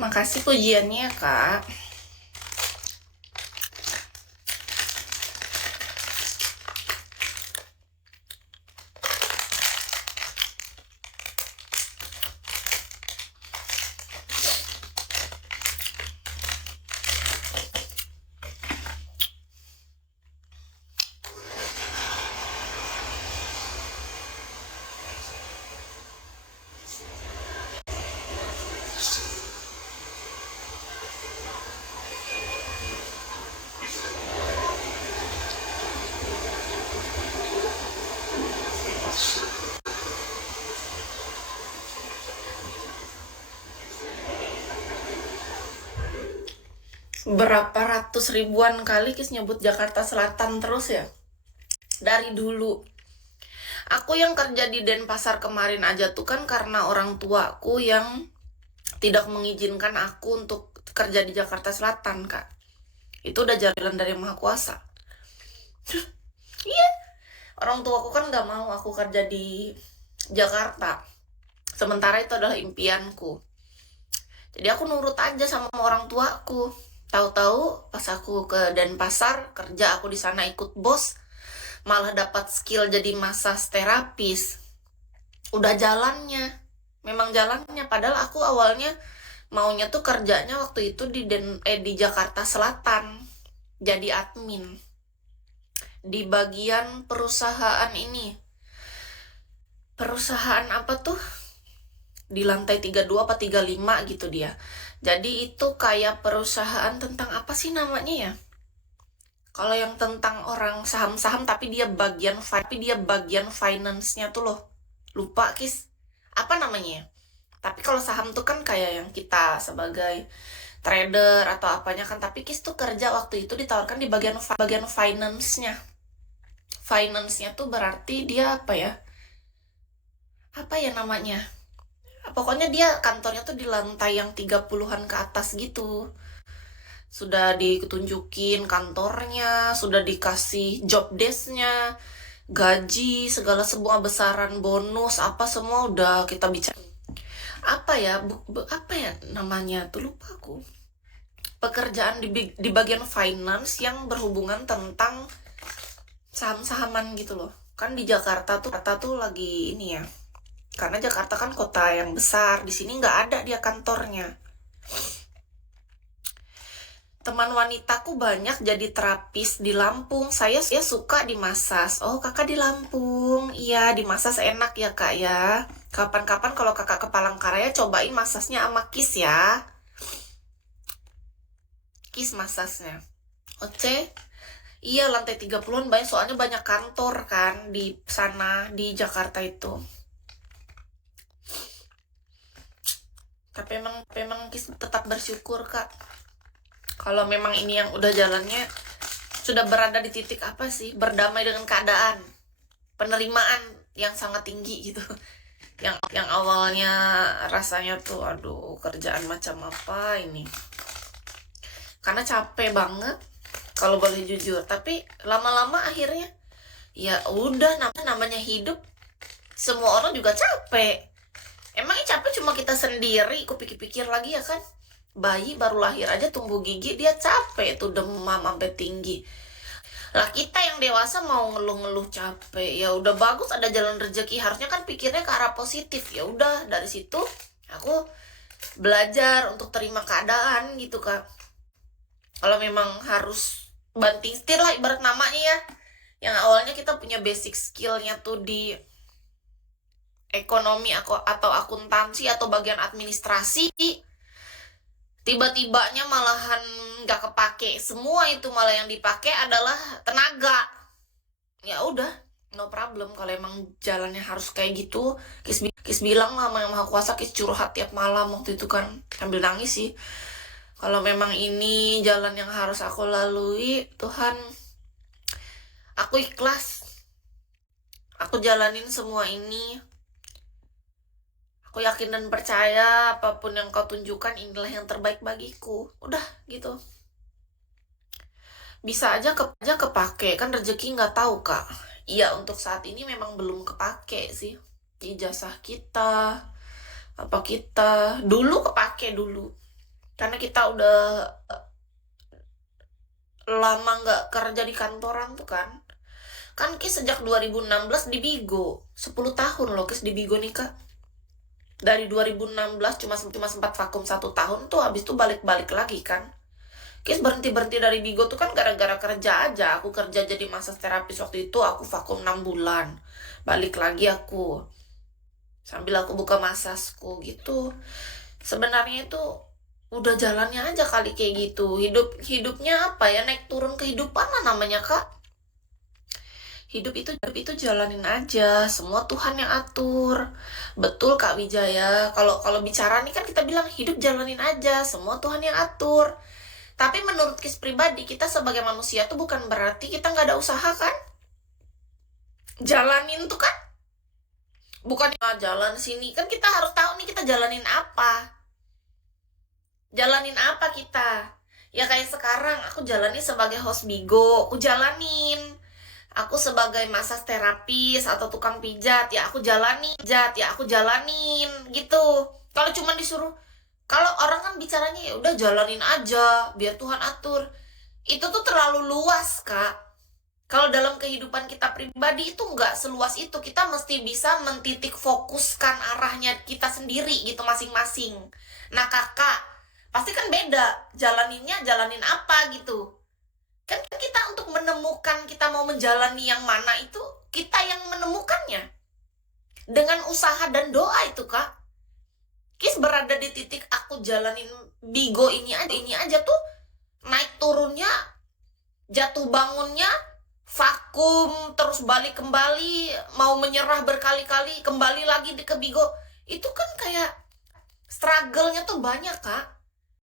Makasih pujiannya, Kak. Berapa ratus ribuan kali Kis nyebut Jakarta Selatan terus ya? Dari dulu. Aku yang kerja di Denpasar kemarin aja tuh kan karena orang tuaku yang tidak mengizinkan aku untuk kerja di Jakarta Selatan, Kak. Itu udah jalan dari Maha Kuasa. Iya, orang tuaku kan gak mau aku kerja di Jakarta. Sementara itu adalah impianku. Jadi aku nurut aja sama orang tuaku. Tahu-tahu pas aku ke Denpasar kerja, aku di sana ikut bos, malah dapat skill jadi massage terapis. Udah jalannya, memang jalannya. Padahal aku awalnya maunya tuh kerjanya waktu itu di Jakarta Selatan, jadi admin di bagian perusahaan ini. Perusahaan apa tuh? Di lantai 32 apa 35 gitu dia. Jadi itu kayak perusahaan tentang apa sih namanya ya? Kalau yang tentang orang saham-saham tapi dia bagian finance-nya tuh loh. Lupa Kis. Apa namanya ya? Tapi kalau saham tuh kan kayak yang kita sebagai trader atau apanya kan, tapi Kis tuh kerja waktu itu ditawarkan di bagian finance-nya. Finance-nya tuh berarti dia apa ya? Apa ya namanya? Pokoknya dia kantornya tuh di lantai yang 30-an ke atas gitu. Sudah ditunjukin kantornya, sudah dikasih job desk-nya, gaji, segala semua besaran bonus, apa semua udah kita bicara. Apa ya, apa ya namanya tuh lupa aku. Pekerjaan di bagian finance yang berhubungan tentang saham-sahaman gitu loh. Kan di Jakarta tuh lagi ini ya. Karena Jakarta kan kota yang besar, di sini nggak ada dia kantornya. Teman wanitaku banyak jadi terapis di Lampung. Saya suka di masas. Oh, kakak di Lampung. Iya, di masas enak ya, Kak ya. Kapan-kapan kalau kakak ke Palangkaraya cobain masasnya sama Kis ya. Kis masasnya. Oke. Iya, lantai 30-an banyak, soalnya banyak kantor kan di sana, di Jakarta itu. Tapi memang Kis tetap bersyukur, Kak. Kalau memang ini yang udah jalannya, sudah berada di titik apa sih? Berdamai dengan keadaan. Penerimaan yang sangat tinggi gitu. Yang awalnya rasanya tuh aduh kerjaan macam apa ini. Karena capek banget kalau boleh jujur, tapi lama-lama akhirnya ya udah namanya hidup. Semua orang juga capek. Emangnya capek cuma kita sendiri? Aku pikir-pikir lagi ya kan. Bayi baru lahir aja tumbuh gigi dia capek tuh demam sampai tinggi. Lah kita yang dewasa mau ngeluh-ngeluh capek, ya udah bagus ada jalan rezeki, harusnya kan pikirnya ke arah positif. Ya udah dari situ aku belajar untuk terima keadaan gitu, Kak. Kalau memang harus banting setir lah ibarat namanya ya. Yang awalnya kita punya basic skillnya tuh di ekonomi atau akuntansi atau bagian administrasi, tiba-tibanya malahan nggak kepake. Semua itu malah yang dipakai adalah tenaga. Ya udah, no problem. Kalau emang jalannya harus kayak gitu, Kis bilang lah sama yang Maha Kuasa, Kis curhat tiap malam waktu itu kan sambil nangis sih. Kalau memang ini jalan yang harus aku lalui, Tuhan, aku ikhlas. Aku jalanin semua ini. Aku yakin dan percaya apapun yang kau tunjukkan inilah yang terbaik bagiku. Udah gitu. Bisa aja kepake, kan rezeki nggak tahu, Kak. Iya, untuk saat ini memang belum kepake sih. Ijazah kita, apa kita, dulu kepake dulu. Karena kita udah lama nggak kerja di kantoran tuh kan. Kan Kis sejak 2016 di Bigo. 10 tahun loh Kis di Bigo nih Kak. Dari 2016 cuma sempat vakum 1 tahun tuh, habis itu balik-balik lagi kan. Kis berhenti dari Bigo tuh kan gara-gara kerja aja. Aku kerja jadi massage terapis waktu itu, aku vakum 6 bulan. Balik lagi aku. Sambil aku buka masasku gitu. Sebenarnya itu udah jalannya aja kali kayak gitu. Hidupnya apa ya, naik turun kehidupan lah namanya Kak. Hidup itu jalanin aja, semua Tuhan yang atur. Betul Kak Wijaya. Kalau bicara nih kan kita bilang hidup jalanin aja, semua Tuhan yang atur. Tapi menurut Kis pribadi, kita sebagai manusia tuh bukan berarti kita nggak ada usaha kan? Jalanin tuh kan bukan jalan sini, kan kita harus tahu nih kita jalanin apa. Jalanin apa kita? Ya kayak sekarang aku jalani sebagai host Bigo, aku jalanin. Aku sebagai massage terapis atau tukang pijat, ya aku jalanin gitu. Kalau cuma disuruh, kalau orang kan bicaranya ya udah jalanin aja, biar Tuhan atur. Itu tuh terlalu luas, Kak. Kalau dalam kehidupan kita pribadi itu nggak seluas itu. Kita mesti bisa mentitik fokuskan arahnya kita sendiri gitu masing-masing. Nah, Kakak, pasti kan beda. Jalaninnya jalanin apa gitu. Kan kita untuk menemukan kita mau menjalani yang mana itu kita yang menemukannya. Dengan usaha dan doa itu, Kak. Kis berada di titik aku jalanin Bigo ini aja tuh, naik turunnya, jatuh bangunnya, vakum, terus balik kembali, mau menyerah berkali-kali, kembali lagi ke Bigo. Itu kan kayak struggle-nya tuh banyak, Kak.